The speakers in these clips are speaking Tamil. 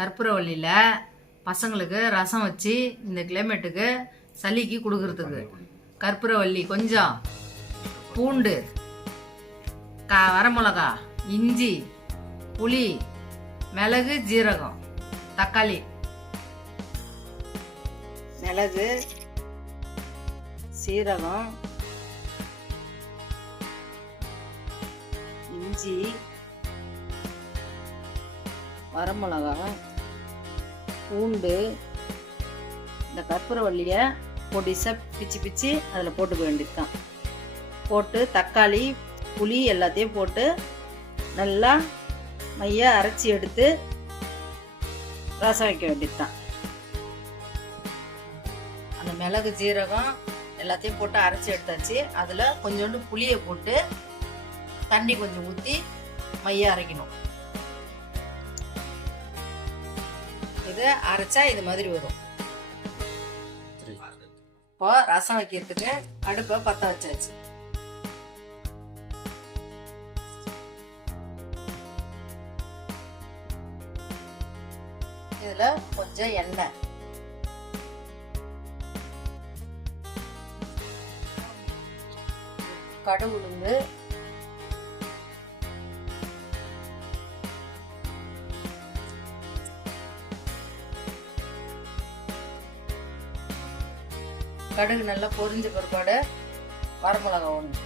கற்பூரவள்ளியில் பசங்களுக்கு ரசம் வச்சு இந்த கிளைமேட்டுக்கு சளிக்கு கொடுக்கறதுக்கு. கற்பூரவள்ளி கொஞ்சம். பூண்டு கா வரமிளகா இஞ்சி புளி மிளகு ஜீரகம் தக்காளி. மிளகு சீரகம் இஞ்சி வரமிளகா பூண்டு இந்த கற்பூரவள்ளியை பொடிசாக பிச்சு பிச்சு அதில் போட்டுக்க வேண்டியது தான் போட்டு தக்காளி புளி எல்லாத்தையும் போட்டு நல்லா மைய அரைச்சி எடுத்து ரசம் வைக்க வேண்டியது தான் அந்த மிளகு ஜீரகம் எல்லாத்தையும் போட்டு அரைச்சி எடுத்தாச்சு. அதில் கொஞ்சோண்டு புளியை போட்டு தண்ணி கொஞ்சம் ஊற்றி மைய அரைக்கணும். இது அரைச்சா இது மாதிரி வரும். இப்போ ரசம் வைக்கிறதுக்கு அடுப்பை பற்ற வச்சாச்சு. இதுல கொஞ்சம் எண்ணெய். கடுகு உளுந்து கடுகு நல்லா பொரிஞ்ச பிற்பாடு வரமிளகா ஒன்று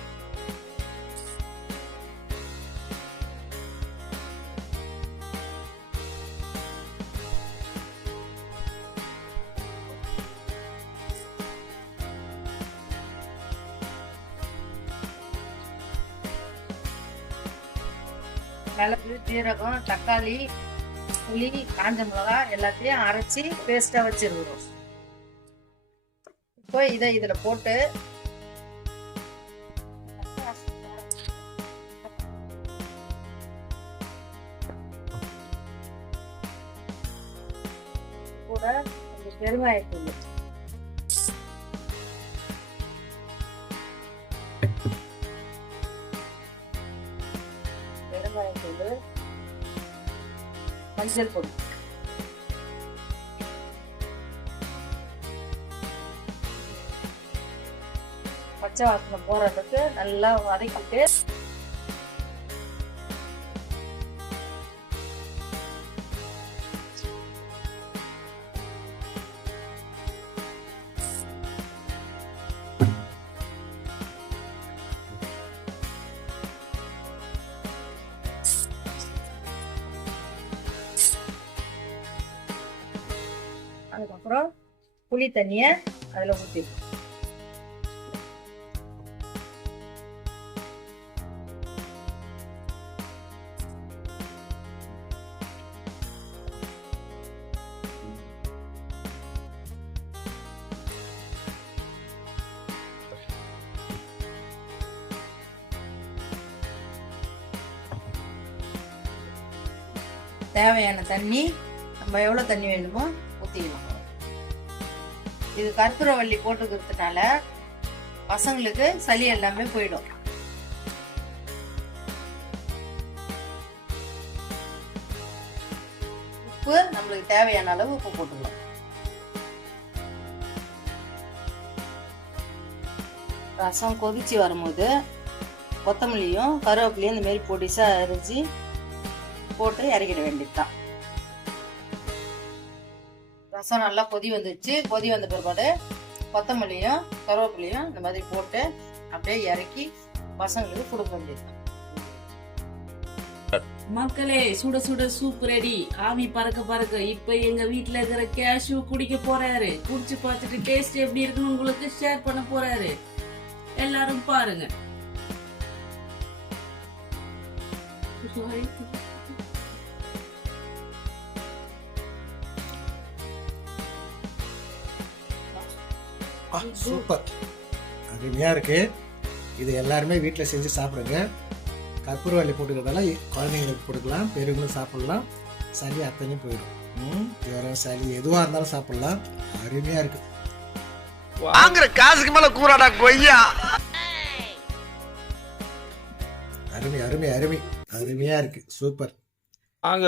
மிளகு ஜீரகம் தக்காளி புளி காஞ்ச மிளகா எல்லாத்தையும் அரைச்சி பேஸ்ட்டாக வச்சிருக்கிறோம். இப்போ இதை இதில் போட்டு கூட கொஞ்சம் பெருங்காயத்தூள். பெருங்காயத்தூள் மஞ்சள் பொடி. பச்சை வாசனை போற அளவுக்கு நல்லா வதக்கிட்டு அதுக்கப்புறம் புளி தண்ணியை அதில் ஊற்றிடுவோம் தேவையான தண்ணி நம்ம எவ்வளோ தண்ணி வேணுமோ ஊற்றிக்கலாம் இது கற்பூரவள்ளி போட்டுக்கிறதுனால பசங்களுக்கு சளி எல்லாமே போயிடும். உப்பு நம்மளுக்கு தேவையான அளவு உப்பு போட்டுக்கலாம். ரசம் கொதிச்சு வரும்போது கொத்தமல்லியும் கருவேப்பிலையும் இந்த மாதிரி பொடிசாக அரிஞ்சு போட்டு இறக்கிட வேண்டியதுதான். ரசம் நல்லா கொதி வந்துச்சு கொதி வந்த பிற்பாடு கொத்தமல்லியும் கருவேப்பிலையும் இந்த மாதிரி போட்டு அப்படியே இறக்கி பசங்களுக்கு கொடுக்க வேண்டியது மக்களே சுட சுட சூப் ரெடி ஆவி பறக்க பறக்க இப்ப எங்க வீட்டுல இருக்கிற கேஷு குடிக்க போறாரு. குடிச்சு பார்த்துட்டு டேஸ்ட் எப்படி இருக்குன்னு உங்களுக்கு ஷேர் பண்ண போறாரு. எல்லாரும் பாருங்க. சூப்பர் அருமையாக இருக்கு. இது எல்லாருமே வீட்டில் செஞ்சு சாப்பிடுங்க. கற்பூரவள்ளி போட்டுக்கிறதால குழந்தைங்களுக்கு கொடுக்கலாம் பெரியவங்களும் சாப்பிடலாம். சளி அத்தனையும் போயிடும். ம், ஜுரம் சளி எதுவாக இருந்தாலும் சாப்பிடலாம். அருமையாக இருக்கு. வாங்குற காசுக்கு மேல கூறாடா கொய்யா. அருமை அருமை அருமை. அருமையாக இருக்கு. சூப்பர். வாங்குற